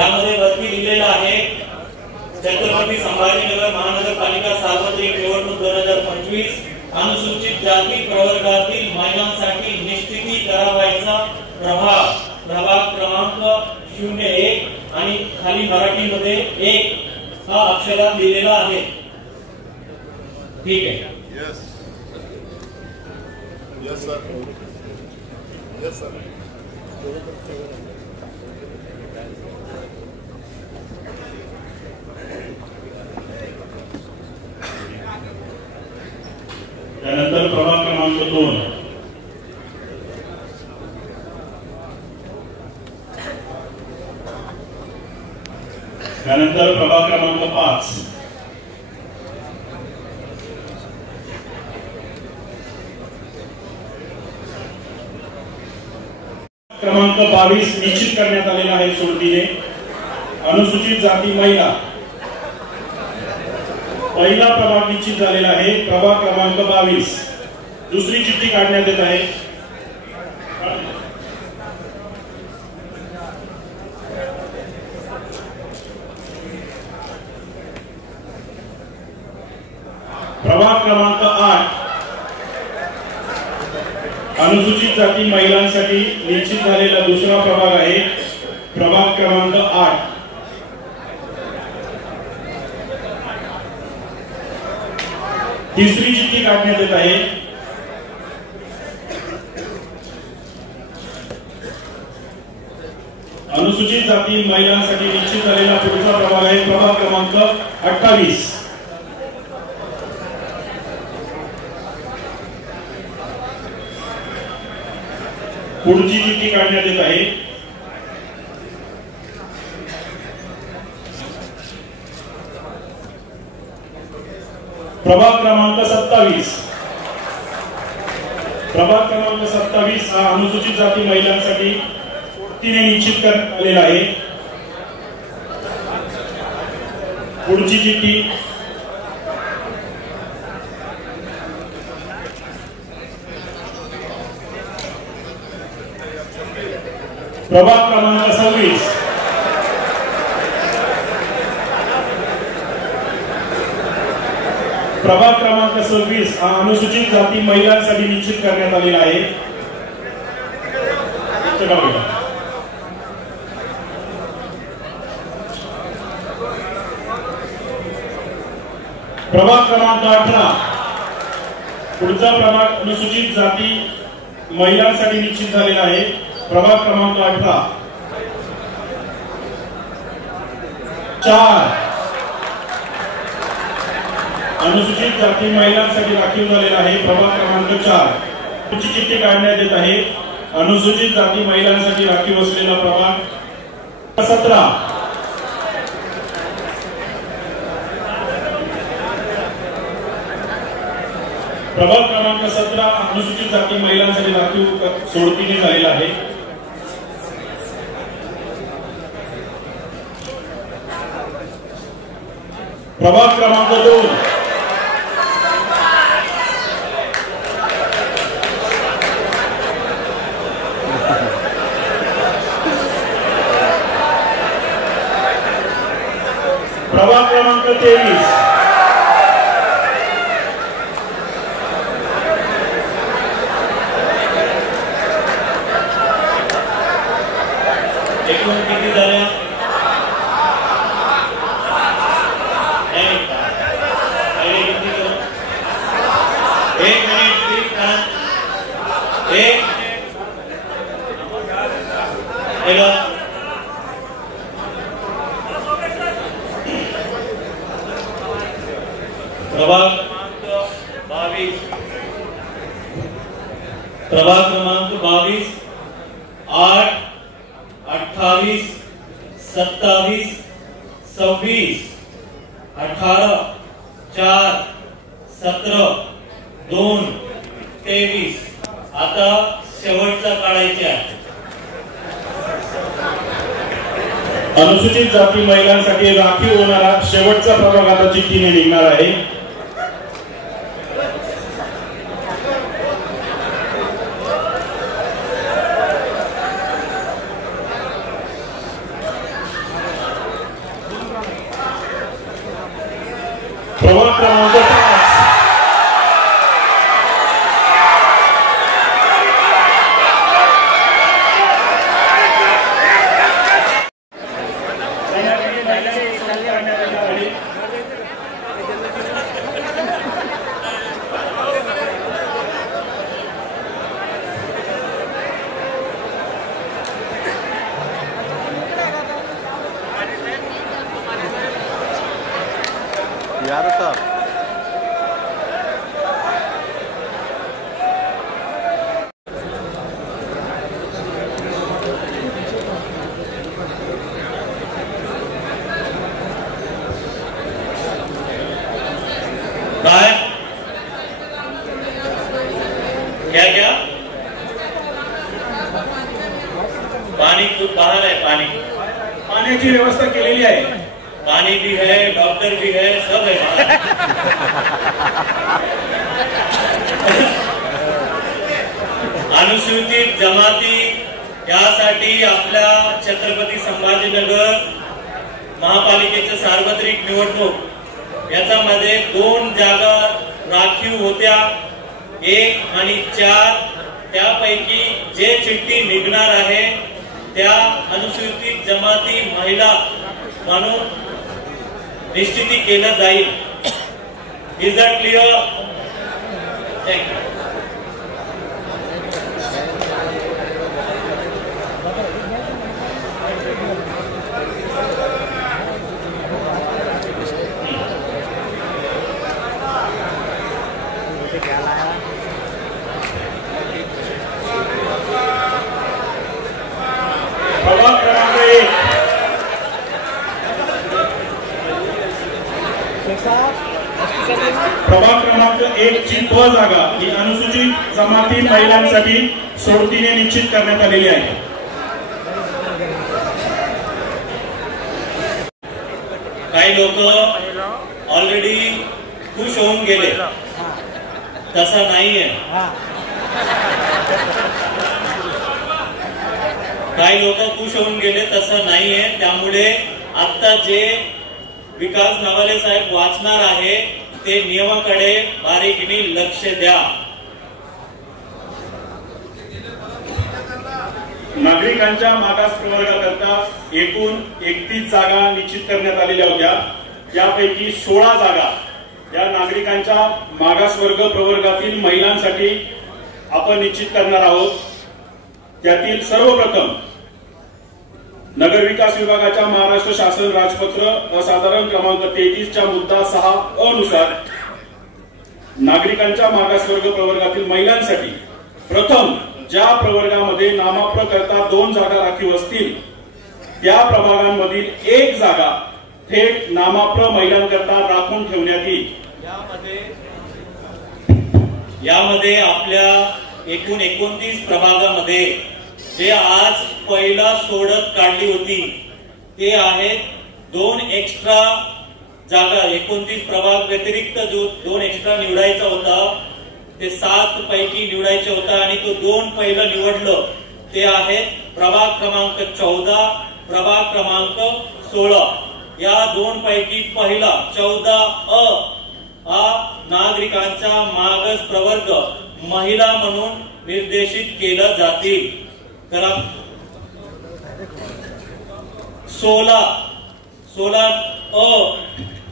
यामध्ये वरती लिहिलेलं आहे छत्रपती संभाजीनगर महानगरपालिका सार्वत्रिक निवडणूक 2025 अनुसूचित जाती प्रवर्गातील महिलांसाठी निश्चिती करावयाचा प्रभाग क्रमांक 01 आणि खाली मराठीमध्ये 1 हा अक्षरात लिहिलेला आहे। ठीक आहे। Yes yes sir yes sir. त्यानंतर प्रभाग क्रमांक 2 त्यानंतर प्रभाग क्रमांक 5 क्रमांक 22 निश्चित करण्यात आलेला आहे सोडतीने। अनुसूचित जाती महिला पहिला प्रभाग निश्चित झालेला आहे। प्रभाग क्रमांक 22 दुसरी चिठ्ठी काढण्यात येत आहे। प्रभाग क्रमांक 8 अनुसूचित जाती महिलांसाठी निश्चित झालेला दुसरा प्रभाग आहे। प्रभाग क्रमांक 8 तिसरी चिठ्ठी काढण्यात येत आहे। अनुसूचित जाती महिलांसाठी निश्चित झालेला पुढचा प्रभाग आहे प्रभाग क्रमांक 28। पुढची चिठ्ठी काढण्यात येत आहे। प्रभाग क्रमांक 27 प्रभाग क्रमांक 27 हा अनुसूचित जाती महिलांसाठी सोडतीने निश्चित करण्यात आलेला आहे। पुढची चिठ्ठी प्रभाग क्रमांक 26 प्रभाग क्रमांक 26 हा अनुसूचित जाती महिलांसाठी निश्चित करण्यात आलेला आहे। प्रभाग क्रमांक 18 पुढचा प्रभाग अनुसूचित जाती महिलांसाठी निश्चित झालेला आहे। प्रभाग क्रमांक 18 4 अनुसूचित जाती महिलांसाठी राखीव झालेला आहे। प्रभाग क्रमांक 4 पुढची चिठ्ठी काढण्यात येत आहे। अनुसूचित जाती महिलांसाठी राखीव असलेला प्रभाग 17 प्रभाग क्रमांक 17 अनुसूचित जाती महिलांसाठी राखीव सोडतीने झालेला आहे। प्रभाग क्रमांक 2 प्रभाग क्रमांक 23 एकूण किती झाल्या? एक मिनिट प्रभाग क्रमांक 22 8 28 27 26 18 4 17 2 23 आता शेवटचा काढायचे आहे। अनुसूचित जाती महिलांसाठी राखीव होणारा शेवटचा प्रभाग आता चिठ्ठीने निघणार आहे। पानी खूप बाहर है, पानी पाण्याची व्यवस्था केलेली आहे, पानी भी है, डॉक्टर भी है, सब है। अनुसूचित जमाती यासाठी आपल्या छत्रपती संभाजीनगर महापालिकेचं सार्वत्रिक निवडणूक याच्यामध्ये 2 जागा राखीव होत्या, 1 आणि 4। त्यापैकी जे चिठ्ठी निघणार आहे त्या अनुसूचित जमाती महिला म्हणून निश्चिती केलं जाईल। Is that clear? थँक्यू। प्रभाग क्रमांक 1 प्रभाग क्रमांक 1 ची प जागा ही अनुसूचित जमाती महिलांसाठी सोडतीने निश्चित करण्यात आलेली आहे। काही लोक ऑलरेडी खुश होऊन गेले, तसा नाहीये। काही लोक खुश होऊन गेले, तसं नाहीये। त्यामुळे आता जे विकास नवाले साहेब वाचणार आहे ते नियमाकडे बारीकीने लक्ष द्या। नागरिकांच्या मागास प्रवर्गाकरता एकूण 31 जागा निश्चित करण्यात आलेल्या होत्या। यापैकी 16 जागा या नागरिकांच्या मागासवर्ग प्रवर्गातील महिलांसाठी आपण निश्चित करणार आहोत। त्यातील सर्वप्रथम नगर विकास विभागाच्या महाराष्ट्र शासन राजपत्र असाधारण क्रमांक 33 च्या मुद्दा 6 अ नुसार नागरिकांच्या मागासवर्ग प्रवर्गातील महिलांसाठी प्रथम ज्या प्रवर्गामध्ये नाममात्र करता 2 जागा राखीव असतील त्या प्रभागांमधील 1 जागा थेट नाममात्र महिलांकरता राखून ठेवण्यात येईल। यामध्ये आपल्या एकूण 29 प्रभागामध्ये जे आज पहिला सोडत काढली होती ते आहेत 2 एक्स्ट्रा जागा। 29 प्रभाग व्यतिरिक्त जो 2 एक्स्ट्रा निवडायचा होता ते 7 पैकी निवडायचा होता आणि तो 2 पहिलं निवडलं ते आहे प्रभाग क्रमांक 14, प्रभाग क्रमांक 16। या 2 पैकी पहिला 14 अ हा नागरिकांचा मागास प्रवर्ग महिला म्हणून निर्देशित केलं जातील। 16 अ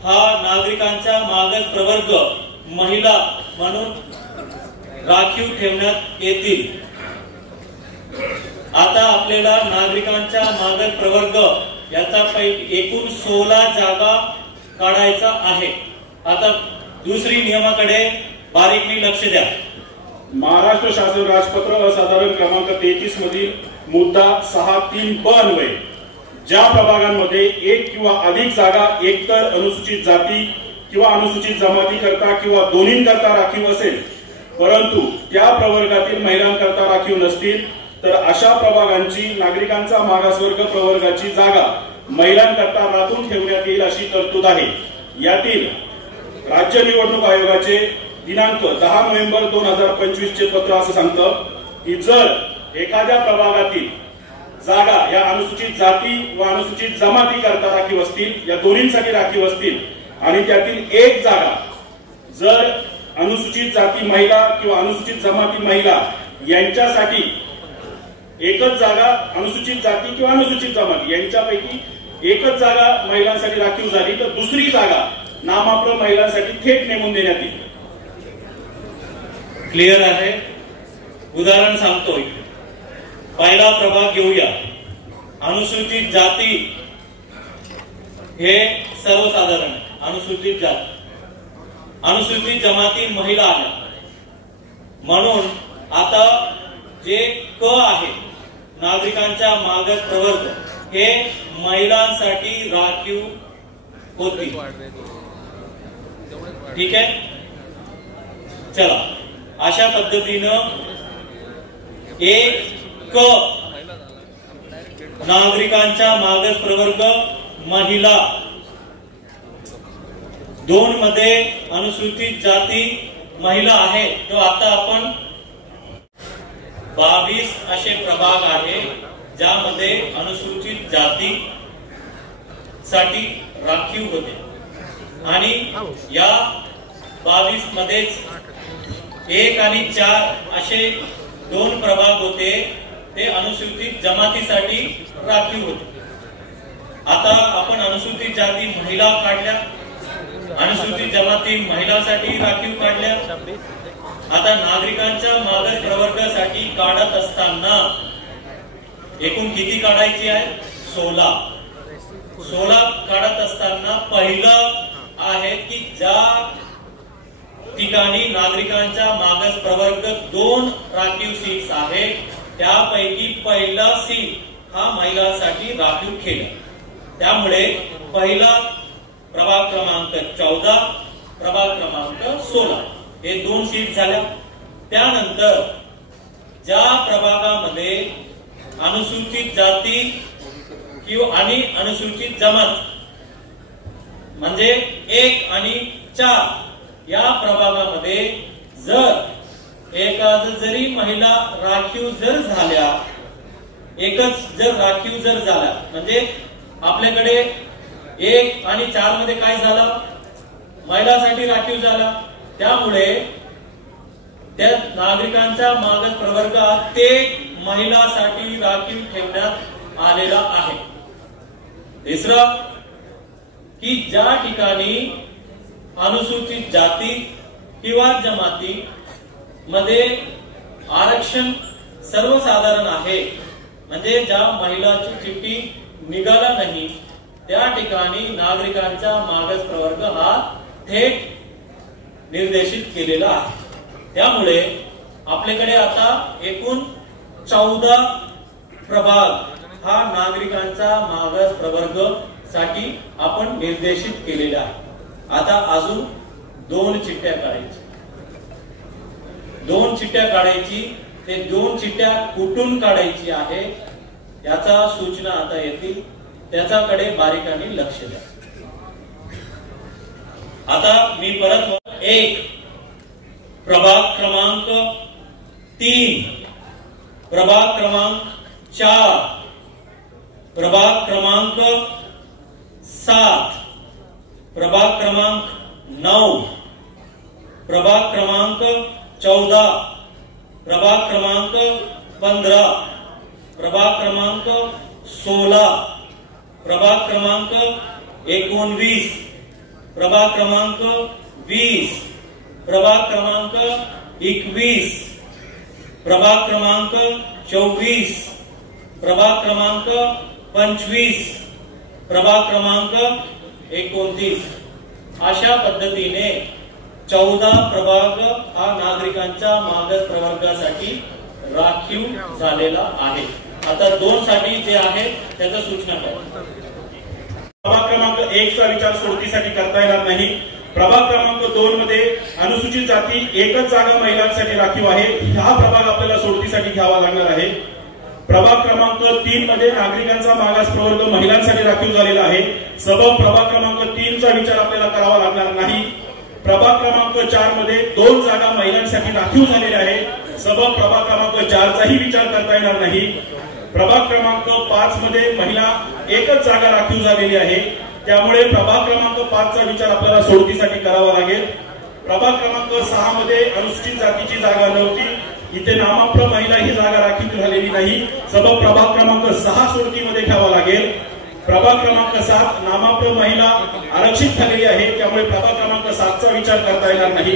हा नागरिकांचा मागास प्रवर्ग महिला म्हणून राखीव ठेवण्यात येतील। आता आपल्याला नागरिकांचा मागास प्रवर्ग याचा एकूण 16 जागा काढायचा आहे। आता दुसरी नियमाकडे बारीकने लक्ष द्या। महाराष्ट्र शासन राजपत्र असाधारण क्रमांक 33 मधील मुद्दा 6(3) ब अन्वये ज्या प्रभागांमध्ये 1 किंवा अधिक जागा एकतर अनुसूचित जाती किंवा अनुसूचित जमाती करता किंवा दोन्हींकरता राखीव असेल परंतु त्या प्रवर्गातील महिलांकरता राखीव नसतील तर अशा प्रभागांची नागरिकांचा मागासवर्ग प्रवर्गाची जागा महिलांकरता राखून ठेवण्यात येईल अशी तरतूद आहे। यातील राज्य निवडणूक आयोगाचे दिनांक 10 नोव्हेंबर 2025 चे पत्र असं सांगतं की जर एखाद्या प्रभागातील जागा या अनुसूचित जाती व अनुसूचित जमाती करता राखीव असतील या दोन्हींसाठी राखीव असतील आणि त्यातील 1 जागा जर अनुसूचित जाती महिला किंवा अनुसूचित जमाती महिला यांच्यासाठी एकच जागा अनुसूचित जाती किंवा अनुसूचित जमाती यांच्यापैकी एकच जागा महिलांसाठी राखीव झाली तर दुसरी जागा नाममात्र महिलांसाठी थेट नेमून देण्यात येईल। क्लिअर आहे? उदाहरण सांगतोय। पहिला प्रभाग घेऊया। अनुसूचित जाती हे सर्वसाधारण अनुसूचित जाती, अनुसूचित जमाती महिला आहे म्हणून आता जे क आहे नागरिकांच्या मागास प्रवर्ग हे महिलांसाठी राखीव होती। ठीक आहे, चला अशा पद्धतीनं 1 क नागरिकांचा मागास प्रवर्ग महिला, 2 मध्ये अनुसूचित जाती महिला आहे. तो आता आपण 22 असे प्रभाग आहे ज्यामध्ये अनुसूचित जाती साठी राखीव होते आणि या 22 मध्येच 1 आणि 4 असे 2 प्रभाग होते ते अनुसूचित जमातीसाठी राखीव होते. आता आपण अनुसूचित जाती महिला काढल्या, अनुसूचित जमाती महिलांसाठी राखीव काढल्या. आता नागरिकांच्या मागास प्रवर्गासाठी काढत असताना एकूण किती काढायची आहे? 16 काढत असताना पहिलं आहे की ज्या ठिकाणी नागरिकांच्या मागास प्रवर्ग 2 राखीव सीट्स आहेत त्यापैकी पहिला सीट हा महिलांसाठी राखीव केला. त्यामुळे पहिला प्रभाग क्रमांक 14, प्रभाग क्रमांक 16 हे 2 सीट झाल्या. त्यानंतर ज्या प्रभागामध्ये अनुसूचित जाती किंवा आणि अनुसूचित जमात म्हणजे 1 आणि 4 या प्रभागामध्ये जर एकाच जरी महिला राखीव जर झाल्या, एकच जर राखीव जर झाला म्हणजे आपल्याकडे 1 आणि 4 मध्ये काय झालं? महिलांसाठी राखीव झाला. त्यामुळे त्या नागरिकांच्या मागास प्रवर्गात ते महिलांसाठी राखीव ठेवण्यात आलेला आहे. तिसरं की ज्या ठिकाणी अनुसूचित जाती किंवा जमाती मध्ये आरक्षण सर्वसाधारण आहे म्हणजे ज्या महिलाची चिठ्ठी निघाला नाही त्या ठिकाणी नागरिकांचा मागास प्रवर्ग हा थेट निर्देशित केलेला आहे. त्यामुळे आपल्याकडे आता एकूण 14 प्रभाग हा नागरिकांचा मागास प्रवर्ग साठी आपण निर्देशित केलेला आहे. आता अजून 2 चिठ्ठ्या काढायची. 2 चिठ्ठ्या काढायची. ते 2 चिठ्ठ्या कुठून काढायची आहे याचा सूचना आता येतील, त्याच्याकडे बारीकाने लक्ष द्या. आता मी परत 1 प्रभाग क्रमांक 3, प्रभाग क्रमांक 4, प्रभाग क्रमांक 7, प्रभाग क्रमांक 9, प्रभाग क्रमांक 14, प्रभाग क्रमांक 15, प्रभाग क्रमांक 16, प्रभाग क्रमांक 19, प्रभाग क्रमांक 20, प्रभाग क्रमांक 21, प्रभाग क्रमांक 24, प्रभाग क्रमांक 25, प्रभाग क्रमांक 29 अशा पद्धतीने 14 प्रभाग हा नागरिकांच्या मागास प्रवर्गासाठी राखीव झालेला आहे. आता 2 साठी जे आहे त्याचा सूचना करा. प्रभाग क्रमांक 1 चा विचार सोडतीसाठी करता येणार नाही. प्रभाग क्रमांक 2 मध्ये अनुसूचित जाती एकच जागा महिलांसाठी राखीव आहे. हा प्रभाग आपल्याला सोडतीसाठी घ्यावा लागणार आहे. प्रभाग क्रमांक 3 मध्ये नागरिकांचा मागास प्रवर्ग महिलांसाठी राखीव झालेला आहे. सबब प्रभाग क्रमांक 3 चा विचार आपल्याला करावा लागणार नाही. प्रभाग क्रमांक 4 मध्ये 2 जागा महिलांसाठी राखीव झालेल्या आहेत. सबब प्रभाग क्रमांक 4 चाही विचार करता येणार नाही. प्रभाग क्रमांक 5 मध्ये महिला एकच जागा राखीव झालेली आहे. त्यामुळे प्रभाग क्रमांक 5 चा विचार आपल्याला सोडतीसाठी करावा लागेल. प्रभाग क्रमांक 6 मध्ये अनुसूचित जातीची जागा नव्हती. इथे नामाप्र महिला ही जागा राखीव झालेली नाही. सबब प्रभाग क्रमांक 6 सोडतीमध्ये घ्यावा लागेल. प्रभाग क्रमांक 7 नामाप्र महिला आरक्षित झालेली आहे. त्यामुळे प्रभाग क्रमांक 7 चा विचार करता येणार नाही.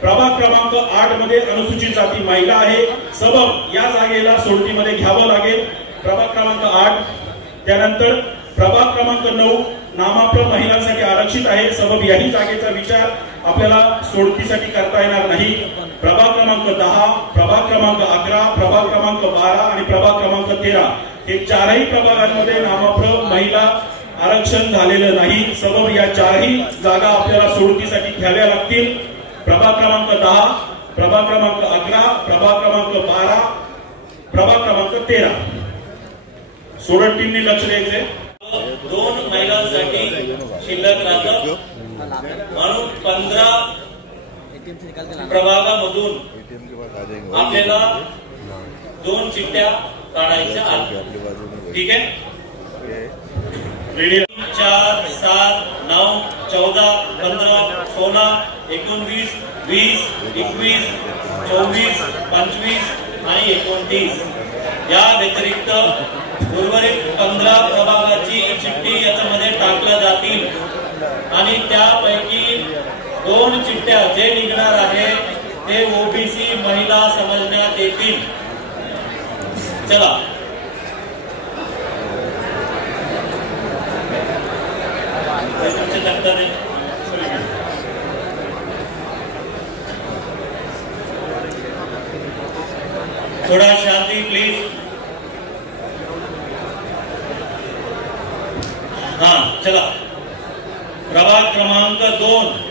प्रभाग क्रमांक 8 मध्ये अनुसूचित जाती महिला आहे. सबब या जागेला सोडतीमध्ये घ्यावं लागेल. प्रभाग क्रमांक 8 त्यानंतर प्रभाग क्रमांक 9 नामाप्र महिलांसाठी आरक्षित आहे. सबब याही जागेचा विचार आपल्याला सोडतीसाठी करता येणार नाही. प्रभाग क्रमांक 10, प्रभाग क्रमांक 11, प्रभाग क्रमांक 12 आणि प्रभाग क्रमांक 13 हे 4ही प्रभागांमध्ये नामाप्र महिला आरक्षण झालेलं नाही. सबब या 4ही जागा आपल्याला सोडतीसाठी घ्याव्या लागतील. प्रभाग क्रमांक 10, प्रभाग क्रमांक 11, प्रभाग क्रमांक 12, प्रभाग क्रमांक 13 सोडत टीमनी लक्ष द्यायचे. 2 महिलांसाठी शिल्लक राहतं म्हणून 15 प्रभागामधून आपल्याला 2 चिठ्ठ्या काढायच्या आहेत. ठीक आहे. रेडी. 4, 7, 9, 14, 15, 16, 19, 20, 21, 24, 25 आणि 29 या व्यतिरिक्त उर्वरित 15 प्रभागाची चिठ्ठी याच्यामध्ये टाकल्या जातील आणि त्यापैकी 2 चिठ्ठ्या जे निघणार आहे ते ओबीसी महिला समजण्यात येतील. चला थोड़ा शांति प्लीज. हाँ चला. प्रभाग क्रमांक 2.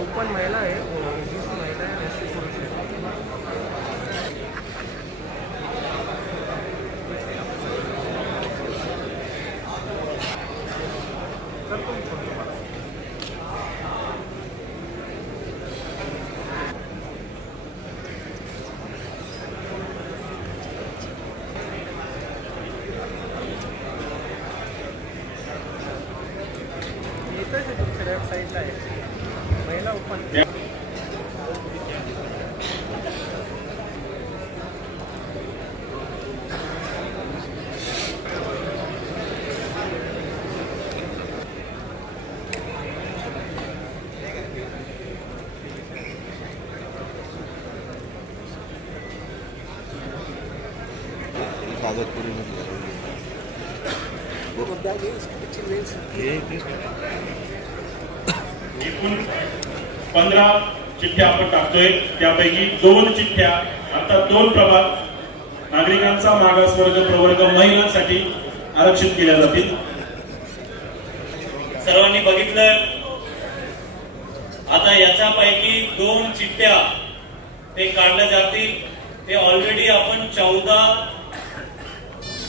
ओपन महिला है, ओबीसी महिला है, एससी पुरुष है. लेफ्ट साइडला आहे महिला ओपन. कागदपुरी मध्ये एकूण 15 चिठ्ठ्या आपण टाकतोय. त्यापैकी 2 चिठ्ठ्या अर्थात 2 प्रभाग नागरिकांचा मागासवर्ग प्रवर्ग महिलांसाठी आरक्षित केल्या जातील. सर्वांनी बघितलं. आता याच्यापैकी 2 चिठ्ठ्या ते काढल्या जातील. ते ऑलरेडी आपण 14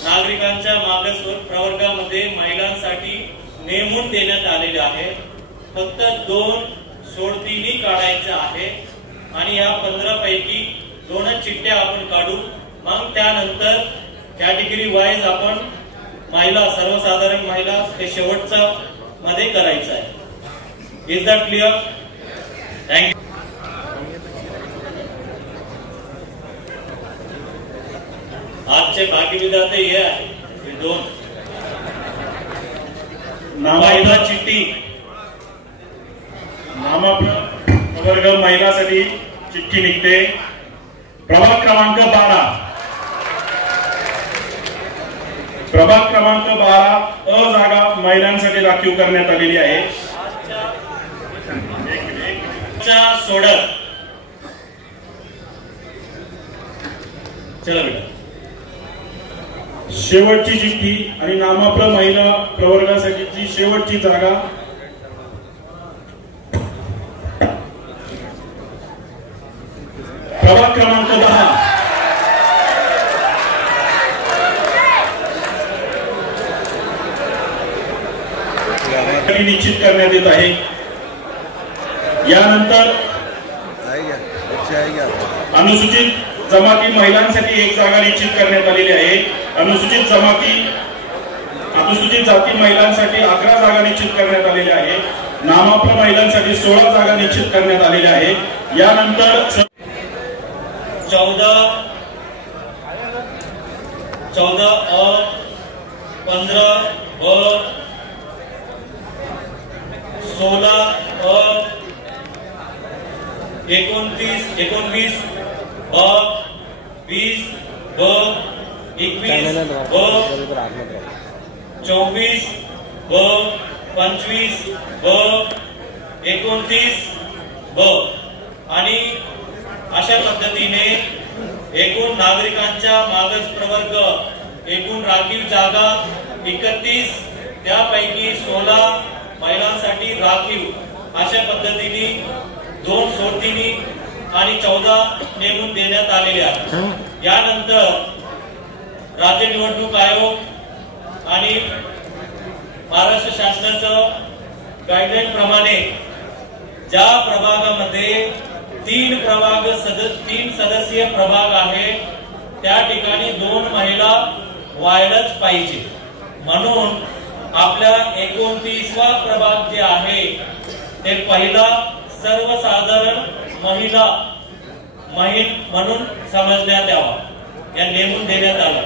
नागरिकांच्या मागास प्रवर्गामध्ये महिलांसाठी नेमून देण्यात आलेले आहे. फक्त 2 सोडतीने काढायच्या आहे आणि या 15 पैकी 2 चिठ्ठ्या आपण काढू. मग त्यानंतर कॅटेगरी वाईज आपण महिला सर्वसाधारण महिला ते शेवटचा मध्ये करायचं आहे. Is that clear? थँक्यू. आजचे बाकी विधाते हे आहे 2 महिला चिठ्ठी. नामप्रवर्ग महिलांसाठी चिठ्ठी निघते. प्रभाग क्रमांक 12. प्रभाग क्रमांक 12 अ जागा महिलांसाठी राखीव करण्यात आलेली आहे. सोडत चला बेटा. शेवटची चिठ्ठी आणि नामप्र महिला प्रवर्गासाठीची शेवटची जागा प्रभाग क्रमांक 10. निश्चित करण्यात येत आहे. यानंतर अनुसूचित जमाती महिलांसाठी 1 जागा निश्चित करण्यात आलेली आहे. अनुसूचित जाती महिलांसाठी 11 जागा निश्चित करण्यात आलेल्या आहे. नामप्र महिलांसाठी 16 जागा निश्चित करण्यात आलेल्या आहे. यानंतर 14 अ 15 ब 16 अ 29 ब 20 ब 21 ब 24 ब 25 ब 29 ब आणि अशा पद्धतीने एकूण नागरिकांच्या मागास प्रवर्ग एकूण राखीव जागा 31, त्यापैकी 16 महिलांसाठी राखीव अशा पद्धतीने 2 सोडतीने आणि 14 नेमून देण्यात आलेल्या. यानंतर राज्य निवडणूक आयोग आणि महाराष्ट्र शासनाचं गाईडलाईन प्रमाणे ज्या प्रभागामध्ये 3 सदस्यीय प्रभाग आहे त्या ठिकाणी 2 महिला व्हायलाच पाहिजे. म्हणून आपल्या 29वा प्रभाग जे आहे ते पहिला सर्वसाधारण महिला म्हणून समजण्यात यावा, या नेमून देण्यात आलं.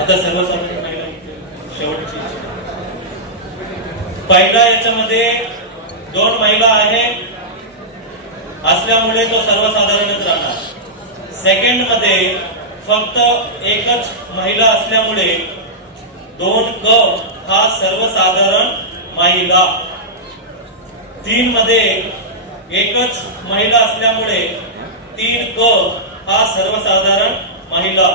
आता सर्वसाधारण महिला शेवटची पहिला याच्यामध्ये 2 महिला आहे असल्यामुळे तो सर्वसाधारणच राहणार. सेकंड मध्ये फक्त एकच महिला असल्यामुळे 2 क हा सर्वसाधारण महिला. 3 मध्ये एकच महिला असल्यामुळे 3 क हा सर्वसाधारण महिला.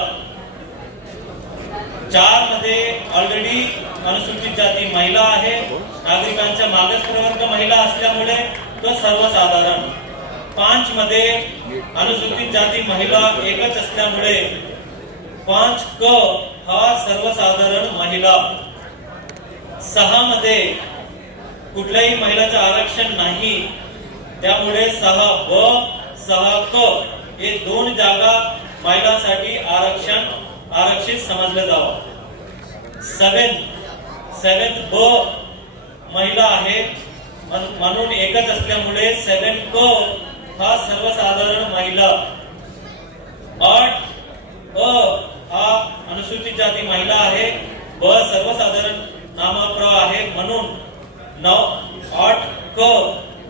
4 मध्ये ऑलरेडी अनुसूचित जाती महिला आहे, नागरिकांच्या मागास प्रवर्ग महिला असल्यामुळे तो सर्वसाधारण. 5 मध्ये अनुसूचित जाती महिला एकच असल्यामुळे 5 क हा सर्वसाधारण महिला. 6 मध्ये कुठल्याही महिलाचं आरक्षण नाही, त्यामुळे 6 ब 6 क हे 2 जागा महिलांसाठी आरक्षित समजलं जावं. 7 ब महिला आहे म्हणून एकच असल्यामुळे 7 क हा सर्वसाधारण महिला. 8 अ हा अनुसूचित जाती महिला आहे, ब सर्वसाधारण नामप्र आहे म्हणून 8 क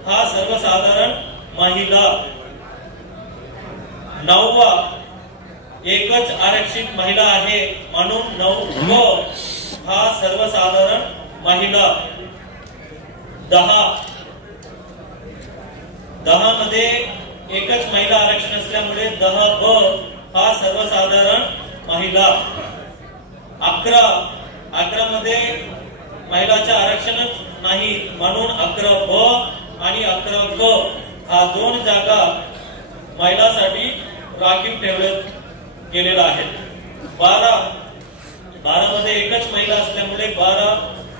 हा सर्वसाधारण महिला. 9वा एकच आरक्षित महिला आहे म्हणून 9 क हा सर्वसाधारण महिला. 10 मध्ये एकच महिला आरक्षण असल्यामुळे 10 ब हा सर्वसाधारण महिला. 11 मध्ये महिलाचे आरक्षणच नाही म्हणून 11 ब आणि 11 क हा 2 जागा महिलांसाठी राखीव ठेवण्यात गेलेला आहे. 12 मध्ये एकच महिला असल्यामुळे 12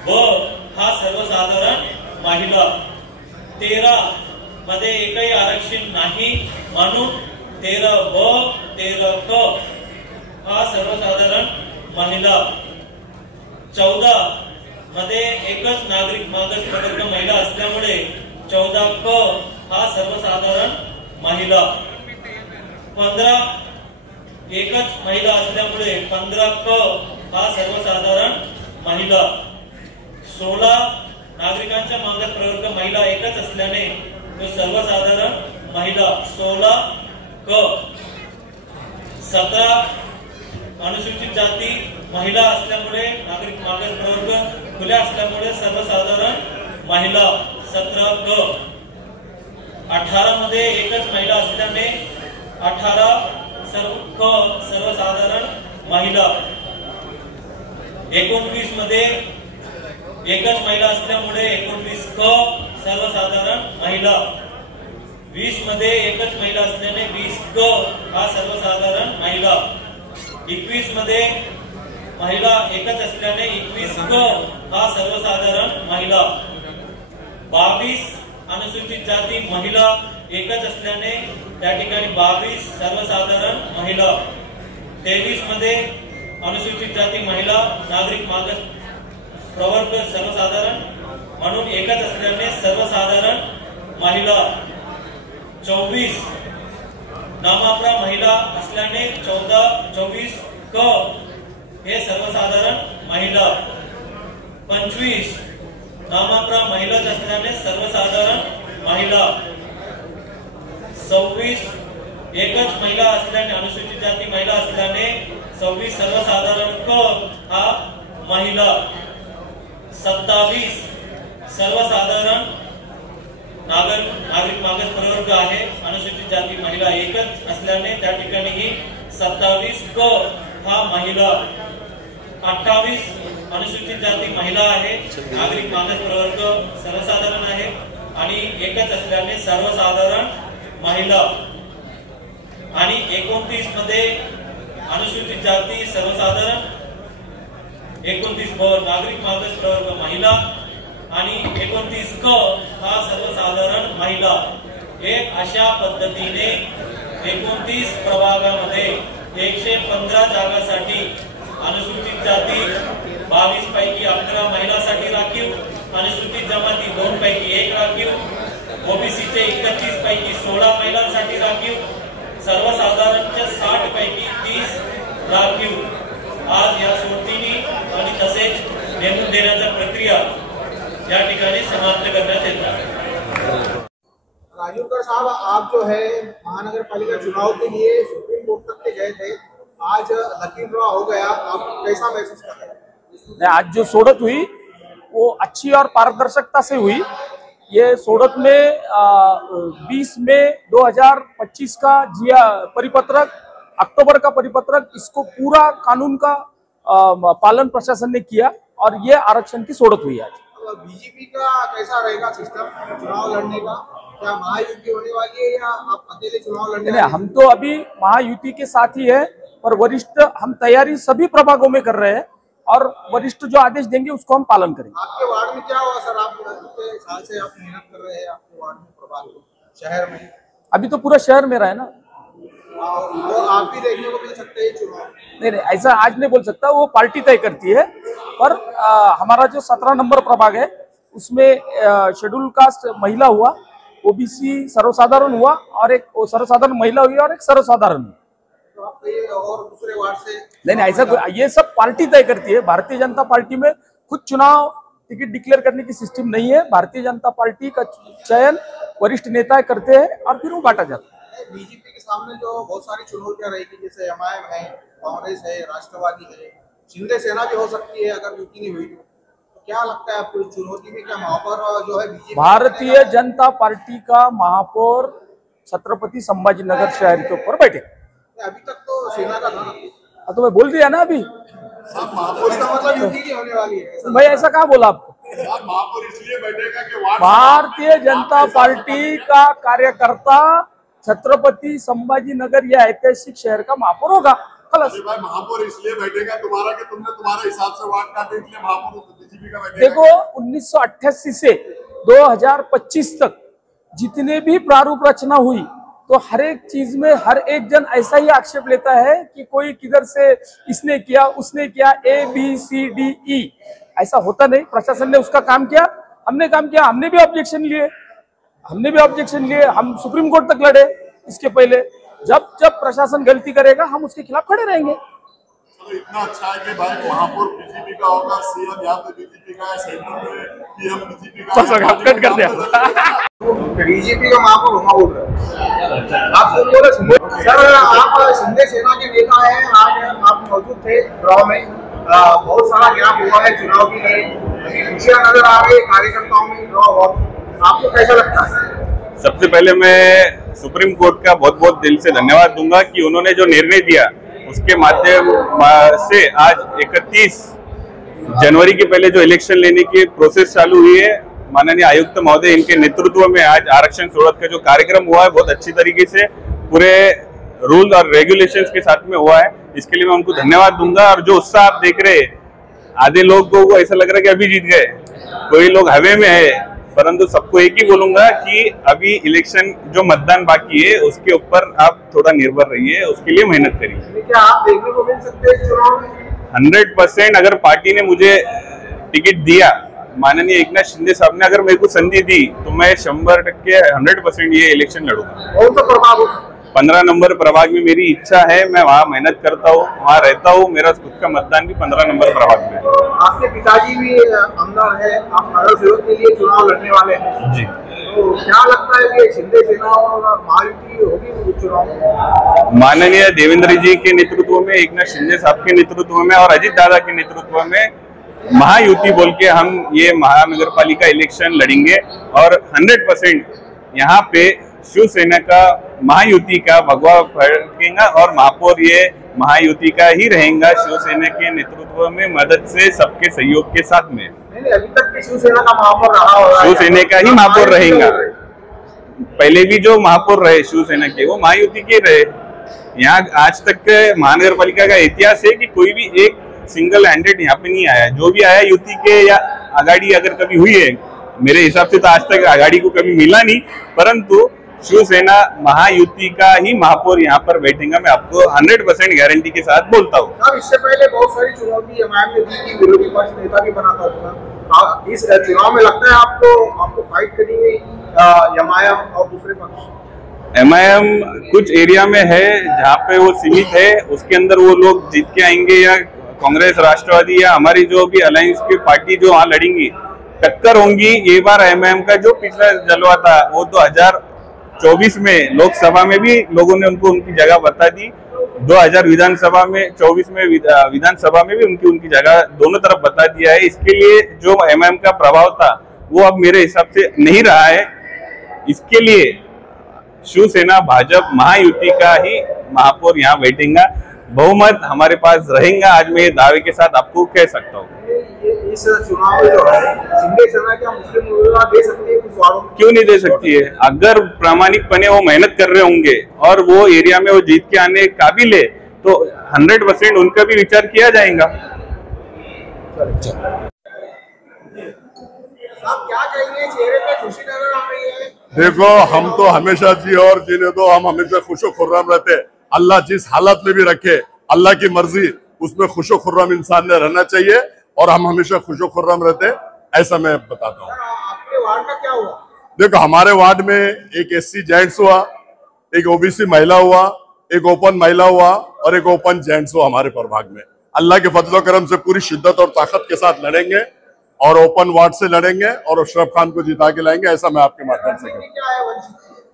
ब हा सर्वसाधारण महिला. 13 मध्ये एकही आरक्षण नाही म्हणून 13 ब 13 क हा सर्वसाधारण महिला. 14 मध्ये एकच नागरिक मागास प्रवर्ग महिला असल्यामुळे 14 क हा सर्वसाधारण महिला. 15 एकच महिला असल्यामुळे 15 क हा सर्वसाधारण महिला. 16 नागरिकांच्या मागास प्रवर्ग महिला एकच असल्याने तो सर्वसाधारण महिला 16 क. 17 अनुसूचित जाती महिला असल्यामुळे नागरिक मागास प्रवर्ग खुल्या असल्यामुळे सर्वसाधारण महिला 17 क. 18 मध्ये एकच महिला असल्याने 18 क सर्वसाधारण महिला. 19 मध्ये एकच महिला असल्यामुळे 19 क सर्वसाधारण महिला. 20 मध्ये एकच महिला असल्याने 20 क हा सर्वसाधारण महिला. 21 मध्ये महिला एकच असल्याने 21 क हा सर्वसाधारण महिला. 22 अनुसूचित जाती महिला एकच असल्याने त्या ठिकाणी 22 सर्वसाधारण महिला. 23 मध्ये अनुसूचित जाती महिला नागरिक मागास प्रवर्ग सर्वसाधारण म्हणून एकच असल्याने सर्वसाधारण महिला. 24 नामाप्रा महिला असल्याने 24 क हे सर्वसाधारण महिला. 25 नामाप्रा महिलाच असल्याने सर्वसाधारण महिला. 26 एकच महिला असल्याने अनुसूचित जाती महिला असल्याने 26 सर्वसाधारण क हा महिला. 27 सर्वसाधारण नागरिक मागास प्रवर्ग आहे, अनुसूचित जाती महिला एकच असल्याने त्या ठिकाणी ही 27 क हा महिला, 28 अनुसूचित जाती महिला आहे, नागरिक मागास प्रवर्ग सर्वसाधारण आहे आणि एकच असल्याने सर्वसाधारण महिला आणि 29 मध्ये अनुसूचित जाती सर्वसाधारण, 29 ब नागरिक मागास प्रवर्ग महिला आणि 29 क हा सर्वसाधारण महिला हे अशा पद्धतीने 29 प्रभागामध्ये 115 जागांसाठी अनुसूचित जाती 22 पैकी 11 महिलांसाठी राखीव, अनुसूचित जमाती 2 पैकी 1 राखीव, ओबीसीचे 31 पैकी 16 महिलांसाठी राखीव, सर्वसाधारणच्या 60 पैकी 30 राखीव आज या सोडतीने आणि तसेच नेमून देण्याच्या प्रक्रिया या ठिकाणी समाप्त करण्यात येतात। राजूकर साहब, आप जो है महानगर पालिका चुनाव के लिए सुप्रीम कोर्ट तक के गए थे, आज लकी ड्रॉ हो गया, आप कैसा महसूस कर रहे हैं? आज जो सोडत हुई वो अच्छी और पारदर्शकता से हुई। ये सोडत में 20 मई 2025 का जिया परिपत्रक, अक्टूबर का परिपत्रक, इसको पूरा कानून का पालन प्रशासन ने किया और ये आरक्षण की सोडत हुई आज। बीजेपी का कैसा रहेगा सिस्टम चुनाव लड़ने का? क्या महायुति होने वाली है या आप अकेले चुनाव लड़ने वाले? हम तो अभी महायुति के साथ ही है, पर वरिष्ठ हम तैयारी सभी प्रभागों में कर रहे हैं और वरिष्ठ जो आदेश देंगे उसको हम पालन करेंगे। आपके वार्ड में क्या हुआ सर? आप इतने साल से आप मेहनत कर रहे हैं आपके वार्ड में, प्रभाग में, शहर में? अभी तो पूरा शहर मेरा है ना, तो आप भी देखने को मिल सकते हैं चुनाव? नहीं, ऐसा आज नहीं बोल सकता, वो पार्टी तय करती है। पर हमारा जो 17 नंबर प्रभाग है उसमें शेड्यूल कास्ट महिला हुआ, ओबीसी सर्वसाधारण हुआ और एक सर्वसाधारण महिला हुई और एक सर्वसाधारण। तो आप और दूसरे वार्ड से? नहीं, ऐसा ये सब पार्टी तय करती है। भारतीय जनता पार्टी में खुद चुनाव टिकट डिक्लेयर करने की सिस्टम नहीं है। भारतीय जनता पार्टी का चयन वरिष्ठ नेता करते हैं और फिर वो बांटा जाता है। बीजेपी के सामने जो बहुत सारी चुनौतियां रहेगी, जैसे एमआईएम है, कांग्रेस है, राष्ट्रवादी है, शिंदे सेना भी हो सकती है अगर युति नहीं हुई तो क्या लगता है आपको चुनौती में? क्या महापौर जो है बीजेपी? भारतीय जनता पार्टी का महापौर छत्रपति संभाजीनगर शहर के ऊपर बैठे। अभी तक तो सेना का था। तो मैं बोल दिया ना अभी, महापौर का मतलब युति नहीं होने वाली है। मैं ऐसा कहाँ बोला आपको? महापौर इसलिए बैठेगा कि भारतीय जनता पार्टी का कार्यकर्ता छत्रपति संभाजीनगर या ऐतिहासिक शहर का महापौर होगा। भाई महापौर इसलिए बैठेगा तुम्हारा कि तुमने तुम्हारा हिसाब से वार्ड काटे, इसलिए महापौर बीजेपी का बैठेगा। देखो 1988 से 2025 तक जितने भी प्रारूप रचना हुई तो हर एक चीज में हर एक जन ऐसा ही आक्षेप लेता है कि कोई किधर से इसने किया उसने किया, ABCDE ऐसा होता नहीं। प्रशासन ने उसका काम किया, हमने काम किया, हमने भी ऑब्जेक्शन लिए, हम सुप्रीम कोर्ट तक लड़े। इसके पहले जब प्रशासन गलती करेगा हम उसके खिलाफ खड़े रहेंगे। तो इतना अच्छा है कि भाई महापौर बीजेपी का होगा, सीएम यहाँ पे बीजेपी का है, सेंटर में पीएम बीजेपी का है। कट कर दिया। बीजेपी का महापौर होगा बोल रहे आप सर, आप शिंदे सेना के नेता हैं, आज आप मौजूद थे ड्रॉ में, बहुत सारा गैप हुआ है चुनाव के लिए, खुशियां नजर आ रही है कार्यकर्ताओं में ड्रॉ हुआ, आपको कैसा लगता है? सबसे पहले मैं सुप्रीम कोर्ट का बहुत बहुत दिल से धन्यवाद दूंगा कि उन्होंने जो निर्णय दिया उसके माध्यम से आज 31 जनवरी के पहले जो इलेक्शन लेने की प्रोसेस चालू हुई है, माननीय आयुक्त महोदय इनके नेतृत्व में आज आरक्षण सोडत का जो कार्यक्रम हुआ है बहुत अच्छी तरीके से पूरे रूल और रेगुलेशंस के साथ में हुआ है। इसके लिए मैं उनको धन्यवाद दूंगा। और जो उत्साह आप देख रहे हैं, आधे लोगों को ऐसा लग रहा है कि अभी जीत गए, कोई लोग हवे में है, परंतु सबको एक ही बोलूंगा कि अभी इलेक्शन जो मतदान बाकी है उसके ऊपर आप थोड़ा निर्भर रहिए, उसके लिए मेहनत करिए। क्या आप देखने को मिल सकते हैं चुनाव में? 100% अगर पार्टी ने मुझे टिकट दिया, माननीय एकनाथ शिंदे साहब ने अगर मेरे को संधि दी, तो मैं 100% ये इलेक्शन लड़ूंगा। कौन सा प्रभाग? 15 नंबर प्रभाग में मेरी इच्छा है, मैं वहाँ मेहनत करता हूँ, वहाँ रहता हूँ, मेरा खुद का मतदान भी 15 नंबर प्रभाग में है। आपके पिताजी भी आमदार है, आप नगर सेवक के लिए चुनाव लड़ने वाले हैं जी, तो क्या लगता है कि शिंदे सेना और महायुति होगी चुनाव? माननीय देवेंद्र जी के नेतृत्व में, एकनाथ शिंदे साहब के नेतृत्व में और अजीत दादा के नेतृत्व में महायुति बोल के हम ये महानगर पालिका इलेक्शन लड़ेंगे और 100% यहाँ पे शिवसेना का महायुति का भगवा फड़केगा और महापौर ये महायुति का ही रहेगा, शिवसेना के नेतृत्व में, मदद से, सबके सहयोग के साथ में। नहीं, अभी तक की शिवसेना का महापौर रहा होगा, शिवसेना का ही महापौर रहेगा। पहले भी जो महापौर रहे शिवसेना के वो महायुति के रहे। यहाँ आज तक महानगर पालिका का इतिहास है कि कोई भी एक सिंगल हैंडेड यहाँ पे नहीं आया। जो भी आया युति के या आगाड़ी अगर कभी हुई है, मेरे हिसाब से तो आज तक आगाड़ी को कभी मिला नहीं, परंतु शिवसेना महायुति का ही महापौर यहाँ पर बैठेगा, मैं आपको 100% गारंटी के साथ बोलता हूँ। इससे पहले बहुत सारी चुनौती एमआईएम ने दी थी, विरोधी पक्ष नेता भी बना था। इस चुनाव में लगता है आपको फाइट करेंगे एमआईएम और दूसरे पक्ष? एमआईएम कुछ एरिया में है जहाँ पे वो सीमित है, उसके अंदर वो लोग जीत के आएंगे, या कांग्रेस, राष्ट्रवादी या हमारी जो भी अलायंस की पार्टी जो वहाँ लड़ेंगी, टक्कर होंगी। ये बार एमआईएम का जो पिछला जलवा था वो 2024 में लोकसभा में भी लोगों ने उनको उनकी जगह बता दी, 2024 में विधानसभा में भी उनकी जगह दोनों तरफ बता दिया है। इसके लिए जो एमआईएम का प्रभाव था वो अब मेरे हिसाब से नहीं रहा है। इसके लिए शिवसेना भाजपा महायुति का ही महापौर यहाँ बैठेगा, बहुमत हमारे पास रहेगा। आज मैं ये दावे के साथ आपको कह सकता हूँ। इस चुनाव में जो है शिंदे सेना क्या मुस्लिम उम्मीदवार दे सकती है कुछ वारों? क्यों नहीं दे सकती है? अगर प्रामाणिकपने वो मेहनत कर रहे होंगे और वो एरिया में वो जीत के आने काबिल है तो 100% उनका भी विचार किया जाएगा। आप क्या कहेंगे, चेहरे पे खुशी नजर आ रही है? देखो, हम तो हमेशा जी और जीने दो, हम हमेशा खुशो खुर्रम रहते। अल्लाह जिस हालत में भी रखे, अल्लाह की मर्जी, उसमें खुशो खुर्रम इंसान ने रहना चाहिए और हम हमेशा खुशो खुर्रम रहते, ऐसा मैं बताता हूँ। आपके वार्ड में क्या हुआ? देखो, हमारे वार्ड में एक एससी जेंट्स हुआ, एक ओबीसी महिला हुआ, एक ओपन महिला हुआ और एक ओपन जेंट्स हुआ हमारे प्रभाग में। अल्लाह के फजलो करम से पूरी शिद्दत और ताकत के साथ लड़ेंगे और ओपन वार्ड से लड़ेंगे और अशरफ खान को जिता के लाएंगे, ऐसा मैं आपके माध्यम से कहूँ।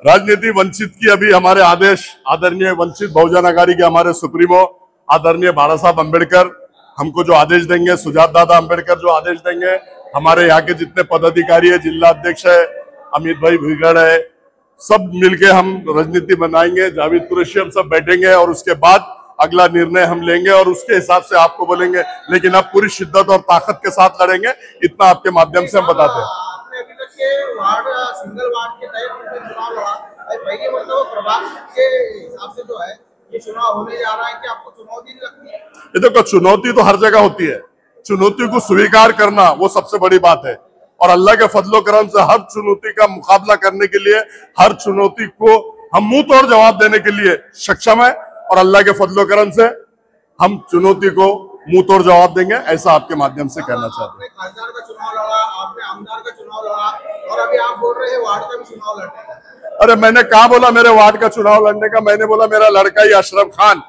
राजनीति वंचित की अभी हमारे आदेश, आदरणीय वंचित बहुजन आघाड़ी के हमारे सुप्रीमो आदरणीय बाला साहब अम्बेडकर हमको जो आदेश देंगे, सुजात दादा अम्बेडकर जो आदेश देंगे, हमारे यहाँ के जितने पदाधिकारी है, जिला अध्यक्ष है, अमित भाई भुईगढ़ है, सब मिलके हम राजनीति बनाएंगे। जावेद कुरैशी हम सब बैठेंगे और उसके बाद अगला निर्णय हम लेंगे और उसके हिसाब से आपको बोलेंगे, लेकिन अब पूरी शिद्दत और ताकत के साथ लड़ेंगे, इतना आपके माध्यम से हम बताते हैं। आपने अभी तक के वार्ड, सिंगल वार्ड के तहत चुनाव लड़ा, पहली मतलब प्रभाग के हिसाब से जो है ये चुनाव होने जा रहा है, कि आपको चुनौती नहीं लगती है? ये देखो, चुनौती तो हर जगह होती है, चुनौती को स्वीकार करना वो सबसे बड़ी बात है और अल्लाह के फजलो करम से हर चुनौती का मुकाबला करने के लिए, हर चुनौती को हम मुंह तोड़ जवाब देने के लिए सक्षम है और अल्लाह के फजलो करम से हम चुनौती को मुंह तोड़ जवाब देंगे, ऐसा आपके माध्यम से कहना चाहते हैं। आपने खासदार का चुनाव लड़ा, आपने आमदार का चुनाव लड़ा और अभी आप बोल रहे हैं वार्ड का भी चुनाव लड़ने। अरे मैंने कहा बोला मेरे वार्ड का चुनाव लड़ने का? मैंने बोला मेरा लड़का ही अशरफ खान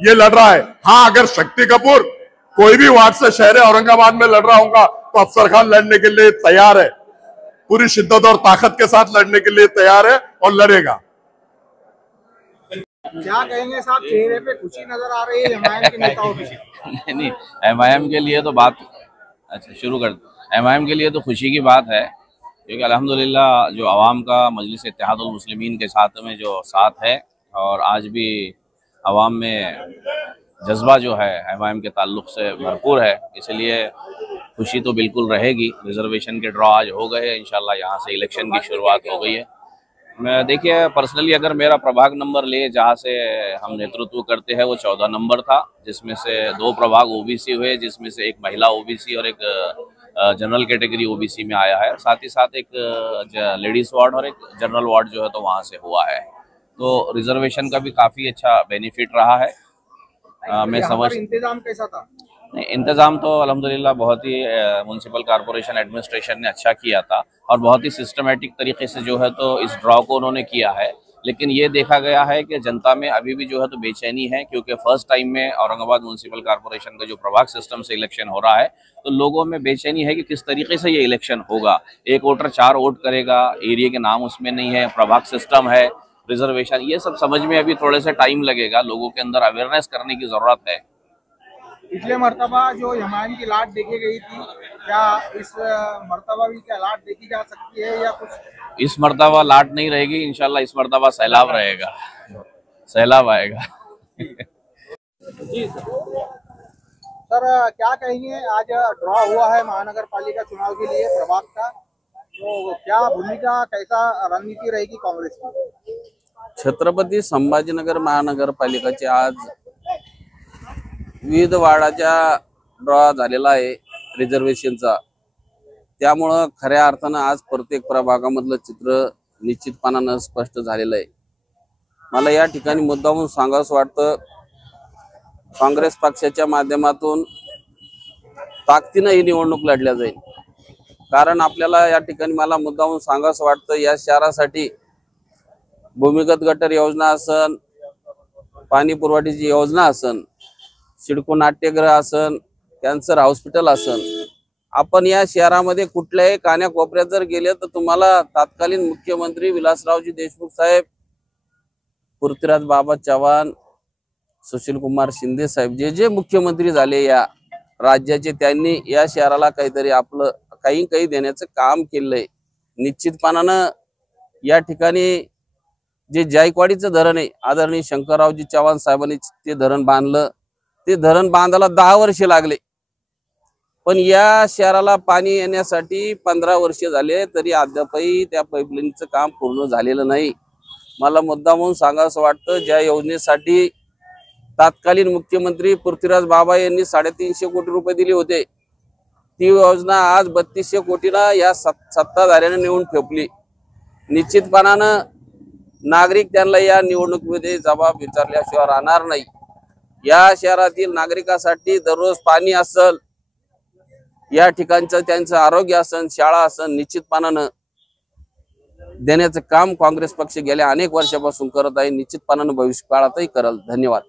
ये लड़ रहा है। हाँ, अगर शक्ति कपूर कोई भी वार्ड से शहर औरंगाबाद में लड़ रहा होगा तो अफसर खान लड़ने के लिए तैयार है, पूरी शिद्दत और ताकत के साथ लड़ने के लिए तैयार है और लड़ेगा। क्या कहेंगे साहब, चेहरे पे खुशी नजर आ रही है एमआईएम के नेताओं की? नहीं, एमआईएम के लिए तो बात, अच्छा शुरू कर दो। एमआईएम के लिए तो खुशी की बात है क्योंकि अल्हम्दुलिल्लाह जो आवाम का मजलिस इत्तेहादुल मुस्लिमीन के साथ में जो साथ है और आज भी आवाम में जज्बा जो है एमआईएम के ताल्लुक से भरपूर है, इसलिए खुशी तो बिल्कुल रहेगी। रिजर्वेशन के ड्रॉ आज हो गए हैं, इंशाल्लाह यहाँ से इलेक्शन की शुरुआत हो गई है। मैं देखिए पर्सनली अगर मेरा प्रभाग नंबर ले जहाँ से हम नेतृत्व करते हैं वो 14 नंबर था, जिसमें से 2 प्रभाग ओबीसी हुए, जिसमें से एक महिला ओबीसी और एक जनरल कैटेगरी ओबीसी में आया है, साथ ही साथ एक लेडीज वार्ड और एक जनरल वार्ड जो है तो वहाँ से हुआ है। तो रिजर्वेशन का भी काफ़ी अच्छा बेनिफिट रहा है। मैं समझ, इंतजाम कैसा था? नहीं, इंतज़ाम तो अल्हम्दुलिल्लाह बहुत ही म्यूनसिपल कॉरपोरेशन एडमिनिस्ट्रेशन ने अच्छा किया था और बहुत ही सिस्टमेटिक तरीके से जो है तो इस ड्रॉ को उन्होंने किया है। लेकिन ये देखा गया है कि जनता में अभी भी जो है तो बेचैनी है, क्योंकि फर्स्ट टाइम में औरंगाबाद म्यूनसिपल कॉरपोरेशन का जो प्रभाग सिस्टम से इलेक्शन हो रहा है तो लोगों में बेचैनी है कि किस तरीके से ये इलेक्शन होगा। एक वोटर 4 वोट करेगा, एरिया के नाम उसमें नहीं है, प्रभाग सिस्टम है, रिजर्वेशन, ये सब समझ में अभी थोड़े से टाइम लगेगा। लोगों के अंदर अवेयरनेस करने की ज़रूरत है। पिछले मर्तबा जो एमआईएम की लाट देखी गई थी, क्या इस मर्तबा भी क्या लाट देखी जा सकती है या कुछ इस मर्तबा लाट नहीं रहेगी, इंशाल्लाह इस मर्तबा सैलाब रहेगा, सैलाब आएगा। सर क्या कहेंगे, आज ड्रॉ हुआ है महानगर पालिका चुनाव के लिए प्रभाग का, तो क्या भूमिका, कैसा रणनीति रहेगी कांग्रेस की? छत्रपती संभाजीनगर महानगरपालिकाचे आज विविध वार्डाच्या ड्रॉ झालेला आहे रिझर्वेशनचा, त्यामुळं खऱ्या अर्थानं आज प्रत्येक प्रभागामधलं चित्र निश्चितपणानं स्पष्ट झालेलं आहे। मला या ठिकाणी मुद्दामून सांगावंसं वाटतं, काँग्रेस पक्षाच्या माध्यमातून ताकदीनं ही निवडणूक लढल्या जाईल। कारण आपल्याला या ठिकाणी मला मुद्दामून सांगावंसं वाटतं, या शहरासाठी भूमिगत गटर योजना असन, पाणी पुरवठ्याची योजना असन, सिडको नाट्यगृह असन, कॅन्सर हॉस्पिटल असन, आपण या शहरामध्ये कुठल्याही कान्याकोपऱ्यात जर गेले तर तुम्हाला तत्कालीन मुख्यमंत्री विलासरावजी देशमुख साहेब, पृथ्वीराज बाबा चव्हाण, सुशील कुमार शिंदे साहेब जे मुख्यमंत्री झाले या राज्याचे, त्यांनी या शहराला काहीतरी आपलं काही देण्याचं काम केलंय। निश्चितपणानं या ठिकाणी जे जायकवाडीचं धरण आहे, आदरणीय शंकररावजी चव्हाण साहेबांनी ते धरण बांधलं, ते धरण बांधायला 10 वर्ष लागले, पण या शहराला पाणी येण्यासाठी 15 वर्ष झाले, तरी अद्यापही त्या पाईपलाईनचं काम पूर्ण झालेलं नाही। मला मुद्दामून सांगावंसं वाटतं, ज्या योजनेसाठी तत्कालीन मुख्यमंत्री पृथ्वीराज बाबा यांनी 350 कोटी रुपये दिले होते, ती योजना आज 3200 कोटीला या सत्ताधाऱ्याने नेऊन ठेवली। निश्चितपणानं नागरिक त्यांना या निवडणुकीमध्ये जबाब विचारल्याशिवाय राहणार नाही। या शहरातील नागरिकांसाठी दररोज पाणी असेल, या ठिकाणचं त्यांचं आरोग्य असेल, शाळा असेल, निश्चितपणानं देण्याचं काम काँग्रेस पक्ष गेल्या अनेक वर्षापासून करत आहे, निश्चितपणानं भविष्यकाळातही करेल। धन्यवाद।